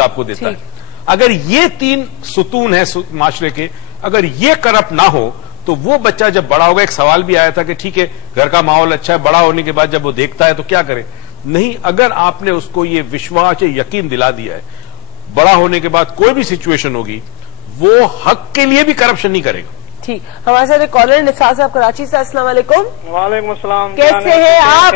آپ کو دیتا ہے. اگر یہ 3 ستون ہیں معاشرے کے، اگر یہ کرپٹ نہ ہو تو وہ بچہ جب بڑا ہوگا، ایک سوال بھی آیا تھا کہ ٹھیک ہے گھر کا ماحول اچھا ہے، بڑا ہونے کے بعد جب وہ دیکھتا ہے تو کیا کرے؟ نہیں، اگر آپ نے اس کو یہ وشواس یقین دلا دیا ہے، بڑا ہونے کے بعد کوئی بھی سچویشن ہوگی وہ حق کے لیے بھی کرپشن نہیں کرے گا. ٹھیک، ہمارے ساتھ کالر نفاس صاحب کراچی سے. السلام علیکم. وعلیکم السلام. کیسے ہیں آپ؟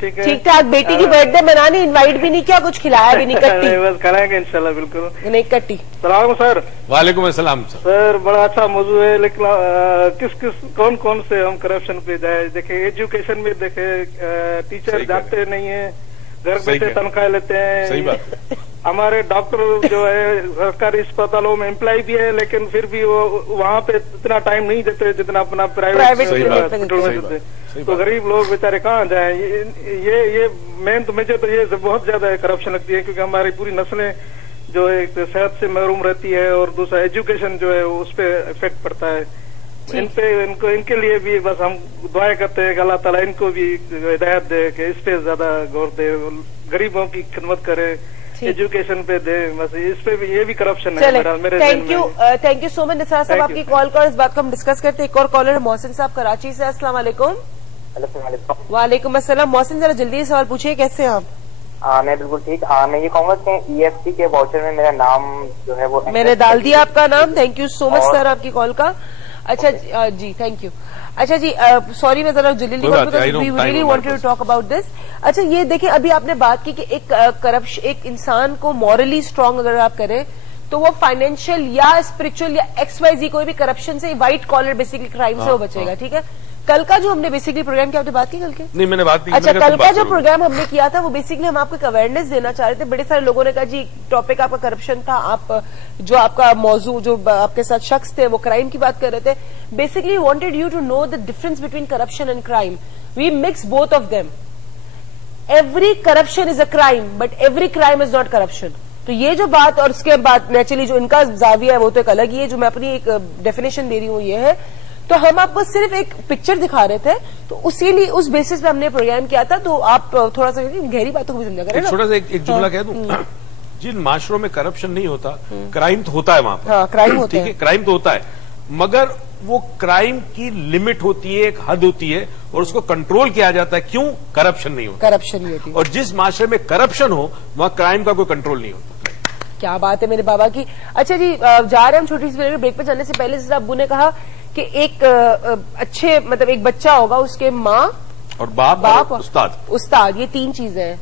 ٹھیک ٹھاک. بیٹی کی برتھ ڈے منانے انوائٹ بھی نہیں کیا، کچھ کھلایا بھی نہیں؟ کٹی بس کریں گے انشاءاللہ. بالکل نہیں کٹی. السلام علیکم سر. وعلیکم السلام سر. بڑا اچھا موضوع ہے، لیکن کون سے ہم کرپشن پہ جائے؟ دیکھیں ایجوکیشن میں دیکھیں ٹیچر جانتے نہیں ہیں، گھر بیٹھے تنخواہ لیتے ہیں. صحیح بات. ہمارے ڈاکٹر جو ہے سرکاری اسپتالوں میں امپلائی بھی ہے، لیکن پھر بھی وہ وہاں پہ اتنا ٹائم نہیں دیتے جتنا اپنا پرائیویٹ ہاسپٹل میں دیتے. تو غریب لوگ بیچارے کہاں جائیں؟ یہ مین تو مجھے تو یہ بہت زیادہ کرپشن لگتی ہے، کیونکہ ہماری پوری نسلیں جو ہے صحت سے محروم رہتی ہے، اور دوسرا ایجوکیشن جو ہے اس پہ افیکٹ پڑتا ہے. ان کے لیے بھی بس ہم دعائیں کرتے ہیں کہ اللہ تعالیٰ ان کو بھی ہدایت دے کہ اس پہ زیادہ غور دے، غریبوں کی خدمت کرے، ایجوکیشن پہ دے. بس اس پہ بھی یہ بھی کرپشن ہے. تھینک یو سو مچ نثار صاحب، آپ کی کال کا اس بات کو ہم ڈسکس کرتے ہیں. ایک اور کالر محسن صاحب کراچی سے. السلام علیکم. وعلیکم السلام. محسن ذرا جلدی سوال پوچھیے، کیسے ہیں آپ؟ میں بالکل ٹھیک. میں یہ کہوں گا کہ EFT کے واؤچر میں میرا نام جو ہے وہ میں نے ڈال دیا آپ کا نام. تھینک یو سو مچ سر آپ کی کال کا. اچھا جی تھینک یو. اچھا جی سوری میں ذرا جلدی really wanted to talk about this. اچھا یہ دیکھیں ابھی آپ نے بات کی کہ ایک کرپشن ایک انسان کو مورلی اسٹرانگ اگر آپ کریں تو وہ فائنینشیل یا اسپرچل یا XYZ کوئی بھی کرپشن سے وائٹ کالر بیسکلی کرائم سے وہ بچے گا. ٹھیک ہے. کل کا جو ہم نے بیسکلی پروگرام کیا، آپ نے بات کی کل کے؟ نہیں میں نے بات کی. اچھا کل کا جو پروگرام ہم نے کیا تھا وہ بیسکلی ہم آپ کو ایک اویئرنیس دینا چاہ رہے تھے. بڑے سارے لوگوں نے کہا جی ٹاپک آپ کا کرپشن تھا، آپ جو آپ کا موضوع جو آپ کے ساتھ شخص تھے وہ کرائم کی بات کر رہے تھے. Basically wanted you to know the difference between corruption and crime. We mix both of them. Every corruption is a crime but every crime is not corruption. تو یہ جو بات اور اس کے بعد نیچرلی جو ان کا زاویہ ہے وہ تو ایک الگ ہی ہے. جو میں اپنی ایک ڈیفینیشن دے رہی ہوں یہ ہے. تو ہم آپ کو صرف ایک پکچر دکھا رہے تھے، تو اسی لیے اس بیسس پہ ہم نے پروگرام کیا تھا. تو آپ تھوڑا سا گہری باتوں کو بھی سمجھا کریں. چھوٹا سا ایک جملہ کہہ دوں، جن معاشروں میں کرپشن نہیں ہوتا کرائم تو ہوتا ہے وہاں پر. کرائم ہوتا ہے، کرائم تو ہوتا ہے، مگر وہ کرائم کی لمٹ ہوتی ہے، ایک حد ہوتی ہے اور اس کو کنٹرول کیا جاتا ہے. کیوں؟ کرپشن نہیں ہوتا. کرپشن نہیں ہوتی. اور جس معاشرے میں کرپشن ہو وہاں کرائم کا کوئی کنٹرول نہیں ہوتا. کیا بات ہے میرے بابا کی. اچھا جی جا رہے ہیں ہم چھوٹی سی بریک پہ. جانے سے پہلے جیسے ابو نے کہا کہ ایک اچھے مطلب ایک بچہ ہوگا اس کے ماں اور باپ اور استاد، یہ 3 چیزیں ہیں.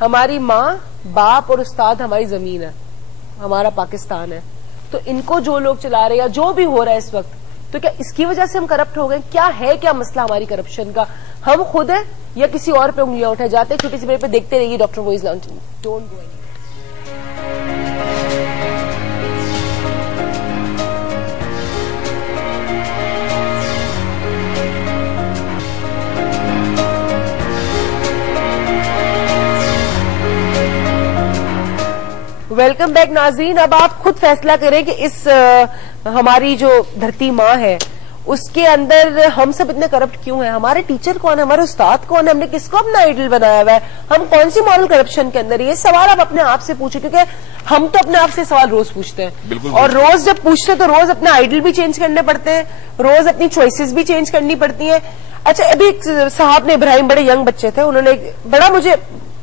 ہماری ماں، باپ اور استاد ہماری زمین ہے، ہمارا پاکستان ہے. تو ان کو جو لوگ چلا رہے ہیں یا جو بھی ہو رہا ہے اس وقت، تو کیا اس کی وجہ سے ہم کرپٹ ہو گئے؟ کیا ہے کیا مسئلہ ہماری کرپشن کا؟ ہم خود ہیں یا کسی اور پہ انگلیاں اٹھائے جاتے ہیں؟ چھوٹی سی بریک پہ دیکھتے رہیے doctor wise launch. Don't go. Welcome back ناظرین. اب آپ خود فیصلہ کریں کہ اس ہماری جو دھرتی ماں ہے اس کے اندر ہم سب اتنے کرپٹ کیوں ہیں؟ ہمارے ٹیچر کون ہے؟ ہمارے استاد کون ہے؟ ہم نے کس کو اپنا آئیڈل بنایا ہوا ہے؟ ہم کون سی مورل کرپشن کے اندر؟ یہ سوال آپ اپنے آپ سے پوچھیں، کیونکہ ہم تو اپنے آپ سے سوال روز پوچھتے ہیں. اور روز جب پوچھتے ہیں تو روز اپنا آئیڈل بھی چینج کرنے پڑتے ہیں، روز اپنی چوائسیز بھی چینج کرنی پڑتی ہیں. اچھا ابھی ایک صاحب نے، ابراہیم، بڑے ینگ بچے تھے، انہوں نے بڑا مجھے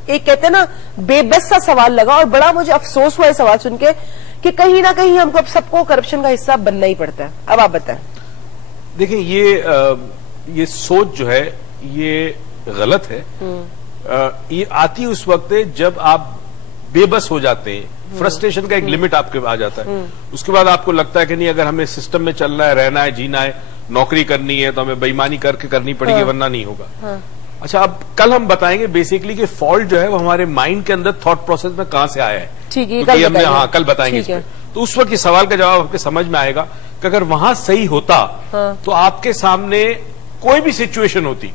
ایک کہتے ہیں نا بے بس سا سوال لگا اور بڑا مجھے افسوس ہوا یہ سوال سن کے کہ کہیں نہ کہیں ہم کو اب سب کو کرپشن کا حصہ بننا ہی پڑتا ہے. اب آپ بتائیں. دیکھیں یہ سوچ جو ہے یہ غلط ہے. یہ آتی اس وقت ہے جب آپ بے بس ہو جاتے ہیں، فرسٹریشن کا ایک لمٹ آپ کے آ جاتا ہے. اس کے بعد آپ کو لگتا ہے کہ نہیں، اگر ہمیں سسٹم میں چلنا ہے، رہنا ہے، جینا ہے، نوکری کرنی ہے تو ہمیں بےایمانی کر کے کرنی پڑے گی ورنہ نہیں ہوگا. اچھا اب کل ہم بتائیں گے بیسیکلی کہ فالٹ جو ہے وہ ہمارے مائنڈ کے اندر تھاٹ پروسیس میں کہاں سے آیا ہے. ٹھیک ہے، ہم نے کل بتائیں گے اس پہ. تو اس وقت یہ سوال کا جواب آپ کے سمجھ میں آئے گا کہ اگر وہاں صحیح ہوتا تو آپ کے سامنے کوئی بھی سچویشن ہوتی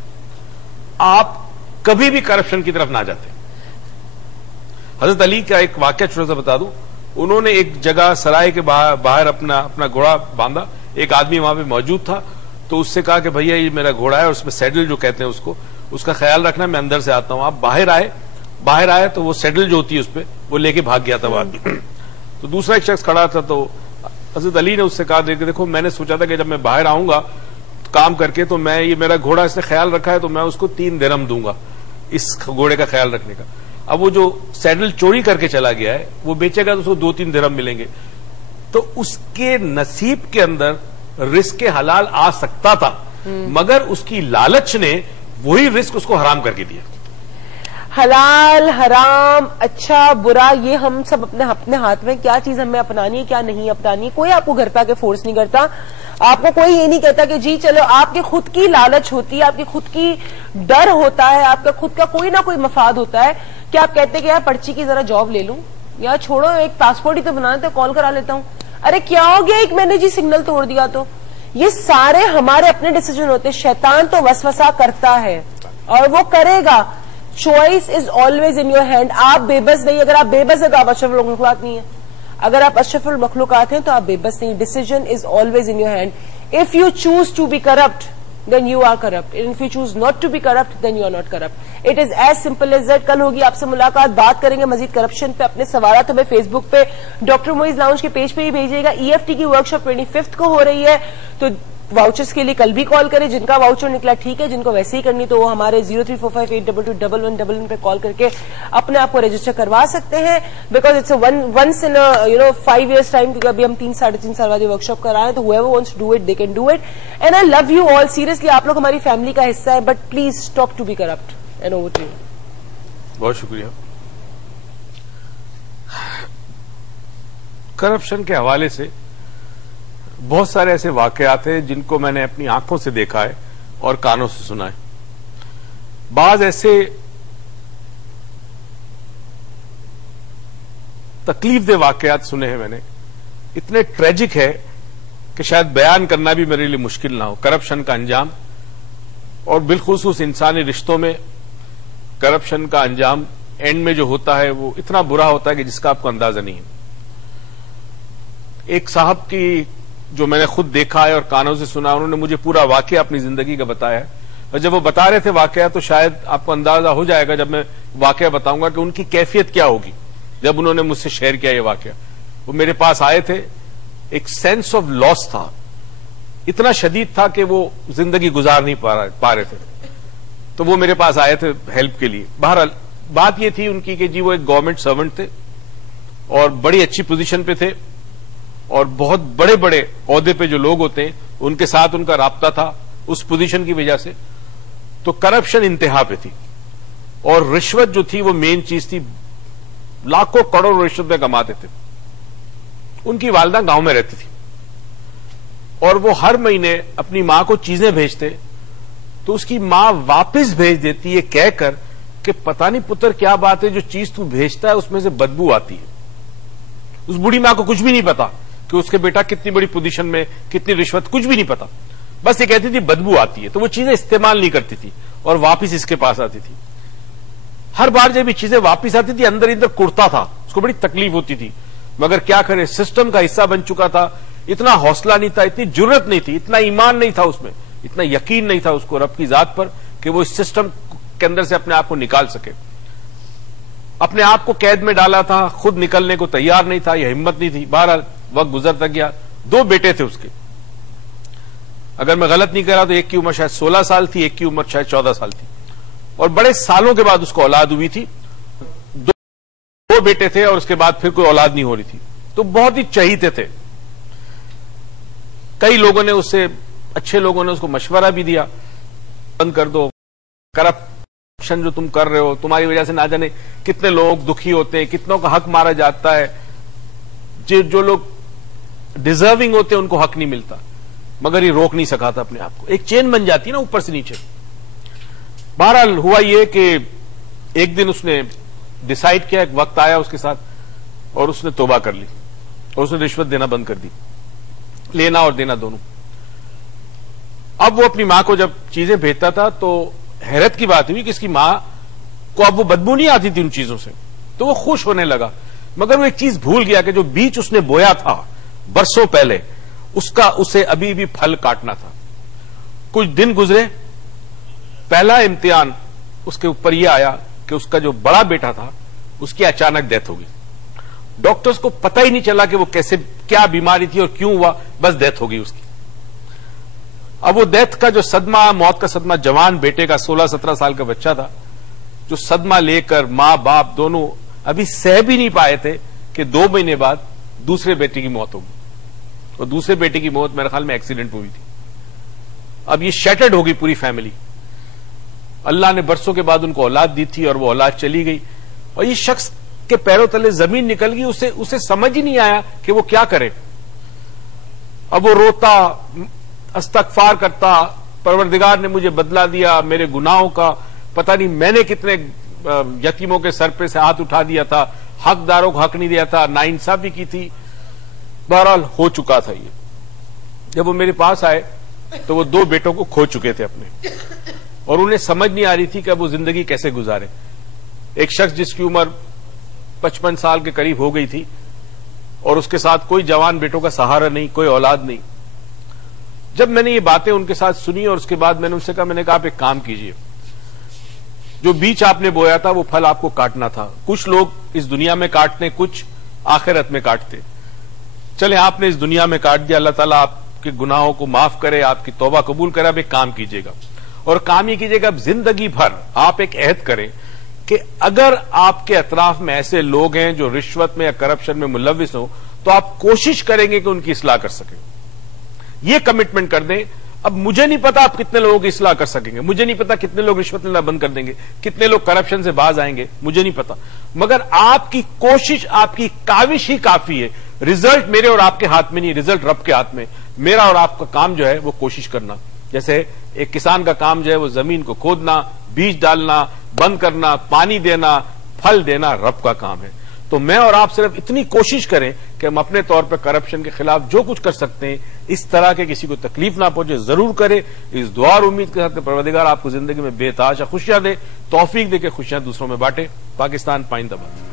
آپ کبھی بھی کرپشن کی طرف نہ جاتے. حضرت علی کا ایک واقعہ چھوٹا سا بتا دوں. انہوں نے ایک جگہ سرائے کے باہر اپنا گھوڑا باندھا. ایک آدمی وہاں پہ موجود تھا تو اس سے کہا کہ بھیا یہ میرا گھوڑا ہے اور اس میں سیڈل جو کہتے ہیں اس کا خیال رکھنا، میں اندر سے آتا ہوں. آپ باہر آئے باہر آیا تو وہ سیڈل جو ہوتی ہے اس پہ وہ لے کے بھاگ گیا تھا وہ آدمی. تو دوسرا ایک شخص کھڑا تھا, تو حضرت علی نے اس سے کہا دیکھو میں نے سوچا تھا کہ جب میں باہر آؤں گا کام کر کے تو میں یہ میرا گھوڑا اس نے خیال رکھا ہے تو میں اس کو 3 درہم دوں گا اس گھوڑے کا خیال رکھنے کا. اب وہ جو سیڈل چوری کر کے چلا گیا ہے وہ بیچے گا تو اس کو 2-3 درہم ملیں گے. تو اس کے نصیب کے اندر رزق حلال آ سکتا تھا, مگر اس کی لالچ نے وہی رزق اس کو حرام کر کے دیا. حلال حرام اچھا برا یہ ہم سب اپنے ہاتھ میں, کیا چیز ہمیں اپنانی ہے کیا نہیں اپنانی ہے. کوئی آپ کو گھر پہ آ کے فورس نہیں کرتا, آپ کو کوئی یہ نہیں کہتا کہ جی چلو. آپ کی خود کی لالچ ہوتی ہے, آپ کی خود کی ڈر ہوتا ہے, آپ کا خود کا کوئی نہ کوئی مفاد ہوتا ہے کہ آپ کہتے ہیں کہ یار پرچی کی ذرا جاب لے لوں, یا چھوڑو ایک پاسپورٹ ہی تو بنانا تو کال کرا لیتا ہوں. ارے کیا ہو گیا ایک میں نے جی سگنل توڑ دیا. تو یہ سارے ہمارے اپنے ڈیسیجن ہوتے ہیں. شیطان تو وسوسہ کرتا ہے اور وہ کرے گا. Choice is always in your hand. آپ بے بس نہیں, اگر آپ بے بس ہیں تو آپ اشرف المخلوقات نہیں ہیں, اگر آپ اشرف المخلوقات ہیں تو آپ بے بس نہیں. Decision is always in your hand. If you choose to be corrupt then you are corrupt, and if you choose not to be corrupt then you are not corrupt. It is as simple as that. کل ہوگی آپ سے ملاقات, بات کریں گے مزید corruption پہ. اپنے سوالات ہمیں فیس بک پہ ڈاکٹر موئز لاؤنج کے پیج پہ ہی بھیجیے گا. EFT کی ورک شاپ 25 کو ہو رہی ہے, تو واؤچرز کے لیے کل بھی کال کریں. جن کا واؤچر نکلا ٹھیک ہے, جن کو ویسے ہی کرنی تو وہ ہمارے 0345822111 پہ کال کر کے اپنے آپ کو رجسٹر کروا سکتے ہیں. Because it's once in 5 years time, کیونکہ ابھی ہم 3-3.5 سال بعد ورک شاپ کرا رہے ہیں. تو whoever wants to do it they can do it, and I love you all seriously. آپ لوگ ہماری فیملی کا حصہ ہے, but please stop to be corrupt. And over to you. بہت شکریہ. کرپشن کے حوالے سے بہت سارے ایسے واقعات ہیں جن کو میں نے اپنی آنکھوں سے دیکھا ہے اور کانوں سے سنا ہے. بعض ایسے تکلیف دہ واقعات سنے ہیں میں نے, اتنے ٹریجک ہے کہ شاید بیان کرنا بھی میرے لیے مشکل نہ ہو. کرپشن کا انجام, اور بالخصوص انسانی رشتوں میں کرپشن کا انجام اینڈ میں جو ہوتا ہے وہ اتنا برا ہوتا ہے کہ جس کا آپ کو اندازہ نہیں ہے. ایک صاحب کی جو میں نے خود دیکھا ہے اور کانوں سے سنا, انہوں نے مجھے پورا واقعہ اپنی زندگی کا بتایا ہے, اور جب وہ بتا رہے تھے واقعہ تو شاید آپ کو اندازہ ہو جائے گا جب میں واقعہ بتاؤں گا کہ ان کی کیفیت کیا ہوگی جب انہوں نے مجھ سے شیئر کیا یہ واقعہ. وہ میرے پاس آئے تھے, ایک سینس آف لاس تھا, اتنا شدید تھا کہ وہ زندگی گزار نہیں پا رہے تھے. تو وہ میرے پاس آئے تھے ہیلپ کے لیے. بہرحال بات یہ تھی ان کی کہ جی وہ ایک گورنمنٹ سرونٹ تھے اور بڑی اچھی پوزیشن پہ تھے, اور بہت بڑے بڑے عہدے پہ جو لوگ ہوتے ہیں ان کے ساتھ ان کا رابطہ تھا اس پوزیشن کی وجہ سے. تو کرپشن انتہا پہ تھی, اور رشوت جو تھی وہ مین چیز تھی. لاکھوں کروڑ رشوت میں کماتے تھے. ان کی والدہ گاؤں میں رہتی تھی, اور وہ ہر مہینے اپنی ماں کو چیزیں بھیجتے, تو اس کی ماں واپس بھیج دیتی ہے کہہ کر کہ پتہ نہیں پتر کیا بات ہے, جو چیز تو بھیجتا ہے اس میں سے بدبو آتی ہے. اس بوڑھی ماں کو کچھ بھی نہیں پتا کہ اس کے بیٹا کتنی بڑی پوزیشن میں, کتنی رشوت, کچھ بھی نہیں پتا. بس یہ کہتی تھی بدبو آتی ہے, تو وہ چیزیں استعمال نہیں کرتی تھی اور واپس اس کے پاس آتی تھی. ہر بار جب یہ چیزیں واپس آتی تھی اندر ادھر کڑتا تھا, اس کو بڑی تکلیف ہوتی تھی, مگر کیا کرے, سسٹم کا حصہ بن چکا تھا. اتنا حوصلہ نہیں تھا, اتنی جرت نہیں تھی, اتنا ایمان نہیں تھا اس میں, اتنا یقین نہیں تھا اس کو رب کی ذات پر کہ وہ اس سسٹم کے اندر سے اپنے آپ کو نکال سکے. اپنے آپ کو قید میں ڈالا تھا, خود نکلنے کو تیار نہیں تھا, یہ ہمت نہیں تھی. بہرحال وقت گزرتا گیا. 2 بیٹے تھے اس کے, اگر میں غلط نہیں کر رہا تو ایک کی عمر شاید 16 سال تھی, ایک کی عمر شاید 14 سال تھی, اور بڑے سالوں کے بعد اس کو اولاد ہوئی تھی. 2 بیٹے تھے اور اس کے بعد پھر کوئی اولاد نہیں ہو رہی تھی. تو بہت ہی چہیتے تھے. کئی لوگوں نے اس سے, اچھے لوگوں نے اس کو مشورہ بھی دیا, بند کر دو, کرپشن جو تم کر رہے ہو تمہاری وجہ سے نہ جانے کتنے لوگ دکھی ہوتے ہیں, کتنوں کا حق مارا جاتا ہے, جو لوگ ڈیزرونگ ہوتے ہیں ان کو حق نہیں ملتا. مگر یہ روک نہیں سکا تھا اپنے آپ کو. ایک چین بن جاتی ہے نا اوپر سے نیچے. بہرحال ہوا یہ کہ ایک دن اس نے ڈیسائیڈ کیا, ایک وقت آیا اس کے ساتھ, اور اس نے توبہ کر لی, اور اس نے رشوت دینا بند کر دی, لینا اور دینا دونوں. اب وہ اپنی ماں کو جب چیزیں بھیجتا تھا تو حیرت کی بات ہوئی کہ اس کی ماں کو اب وہ بدبو نہیں آتی تھی ان چیزوں سے, تو وہ خوش ہونے لگا. مگر وہ ایک چیز بھول گیا کہ جو بیج اس نے بویا تھا برسوں پہلے, اسے ابھی بھی پھل کاٹنا تھا. کچھ دن گزرے, پہلا امتحان اس کے اوپر یہ آیا کہ اس کا جو بڑا بیٹا تھا اس کی اچانک ڈیتھ ہو گئی. ڈاکٹرز کو پتہ ہی نہیں چلا کہ وہ کیسے, کیا بیماری تھی اور کیوں ہوا, بس ڈیتھ ہو گئی اس کی. اب وہ ڈیتھ کا جو صدمہ, موت کا صدمہ, جوان بیٹے کا 16-17 سال کا بچہ تھا, جو صدمہ لے کر ماں باپ دونوں ابھی سہ بھی نہیں پائے تھے کہ 2 مہینے بعد دوسرے بیٹے کی موت ہوگی. اور دوسرے بیٹے کی موت میرے خیال میں ایکسیڈنٹ ہوئی تھی. اب یہ شیٹرڈ ہوگی پوری فیملی. اللہ نے برسوں کے بعد ان کو اولاد دی تھی اور وہ اولاد چلی گئی, اور یہ شخص کے پیروں تلے زمین نکل گئی. اسے سمجھ ہی نہیں آیا کہ وہ کیا کرے. اب وہ روتا, استغفار کرتا, پروردگار نے مجھے بدلہ دیا میرے گناہوں کا, پتہ نہیں میں نے کتنے یتیموں کے سر پہ سے ہاتھ اٹھا دیا تھا, حقداروں کو حق نہیں دیا تھا, ناانصافی کی تھی. بہرحال ہو چکا تھا یہ. جب وہ میرے پاس آئے تو وہ 2 بیٹوں کو کھو چکے تھے اپنے, اور انہیں سمجھ نہیں آ رہی تھی کہ اب وہ زندگی کیسے گزارے. ایک شخص جس کی عمر 55 سال کے قریب ہو گئی تھی اور اس کے ساتھ کوئی جوان بیٹوں کا سہارا نہیں, کوئی اولاد نہیں. جب میں نے یہ باتیں ان کے ساتھ سنی اور اس کے بعد میں نے ان سے کہا, میں نے کہا آپ ایک کام کیجئے, جو بیج آپ نے بویا تھا وہ پھل آپ کو کاٹنا تھا. کچھ لوگ اس دنیا میں کاٹتے, کچھ آخرت میں کاٹتے. چلے آپ نے اس دنیا میں کاٹ دیا, اللہ تعالیٰ آپ کے گناہوں کو معاف کرے, آپ کی توبہ قبول کرے. اب ایک کام کیجئے گا, اور کام یہ کیجئے گا, اب زندگی بھر آپ ایک عہد کریں کہ اگر آپ کے اطراف میں ایسے لوگ ہیں جو رشوت میں یا کرپشن میں ملوث ہوں تو آپ کوشش کریں گے کہ ان کی اصلاح کر سکیں. یہ کمٹمنٹ کر دیں. اب مجھے نہیں پتا آپ کتنے لوگوں کی اصلاح کر سکیں گے, مجھے نہیں پتا کتنے لوگ رشوت لینا بند کر دیں گے, کتنے لوگ کرپشن سے باز آئیں گے, مجھے نہیں پتا, مگر آپ کی کوشش, آپ کی کاوش ہی کافی ہے. رزلٹ میرے اور آپ کے ہاتھ میں نہیں, رزلٹ رب کے ہاتھ میں. میرا اور آپ کا کام جو ہے وہ کوشش کرنا. جیسے ایک کسان کا کام جو ہے وہ زمین کو کھودنا, بیج ڈالنا, بند کرنا, پانی دینا, پھل دینا رب کا کام ہے. تو میں اور آپ صرف اتنی کوشش کریں کہ ہم اپنے طور پہ کرپشن کے خلاف جو کچھ کر سکتے ہیں, اس طرح کے کسی کو تکلیف نہ پہنچے, ضرور کرے. اس دعا اور امید کے ساتھ کہ پروردگار آپ کو زندگی میں بے تحاشا خوشیاں دے, توفیق دے کہ خوشیاں دوسروں میں بانٹے. پاکستان پائندہ باد.